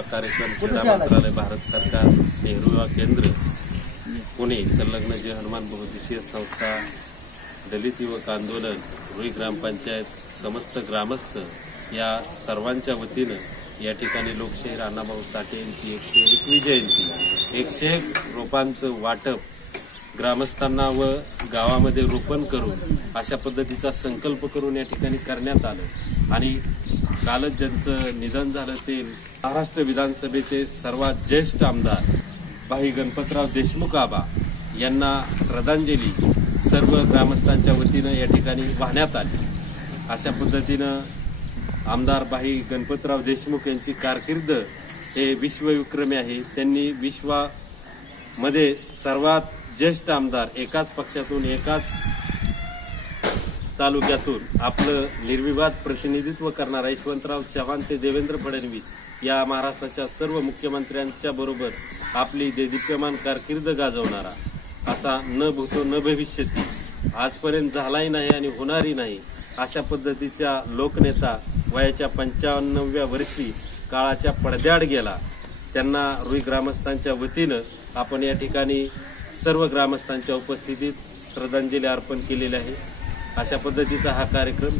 युवा कार्यक्रम क्रीडा मंत्रालय भारत सरकार नेहरू युवा केंद्र पुणे संलग्न जय हनुमान बहुउद्देशीय संस्था दलित युवक आंदोलन रुई ग्रामपंचायत समस्त ग्रामस्थ या सर्वांच्या वतीनं या ठिकाणी लोकशाहीर अण्णाभाऊ साठे यांची 101वी जयंती 101 रोपांचं वाटप ग्रामस्थांना व गावामध्ये रोपण करून अशा पद्धतीचा संकल्प करून या ठिकाणी करण्यात आलं। आणि कालच ज्यांचं निधन झालं ते महाराष्ट्र विधानसभेचे सर्वात ज्येष्ठ आमदार भाई गणपतराव देशमुख आबा यांना श्रद्धांजली सर्व ग्रामस्थांच्या वतीनं या ठिकाणी वाहण्यात आली। अशा पद्धतीनं आमदार भाई गणपतराव देशमुख यांची कारकीर्द हे विश्वविक्रमी आहे। त्यांनी विश्वामध्ये सर्वात ज्येष्ठ आमदार एकाच पक्षातून एकाच तालुक्यातून आपलं निर्विवाद प्रतिनिधित्व करणारा यशवंतराव चव्हाण ते देवेंद्र फडणवीस या महाराष्ट्राच्या सर्व मुख्यमंत्र्यांच्या बरोबर आपली देदीप्यमान कारकीर्द गाजवणारा असा न भूतो न भविष्यती आजपर्यंत झालाही नाही आणि होणारही नाही अशा पद्धतीचा लोकनेता वयाच्या 95व्या वर्षी काळाच्या पडद्याआड गेला। त्यांना रुई ग्रामस्थांच्या वतीनं आपण या ठिकाणी सर्व ग्रामस्थांच्या उपस्थितीत श्रद्धांजली अर्पण केलेली आहे। अशा पद्धतीचा हा कार्यक्रम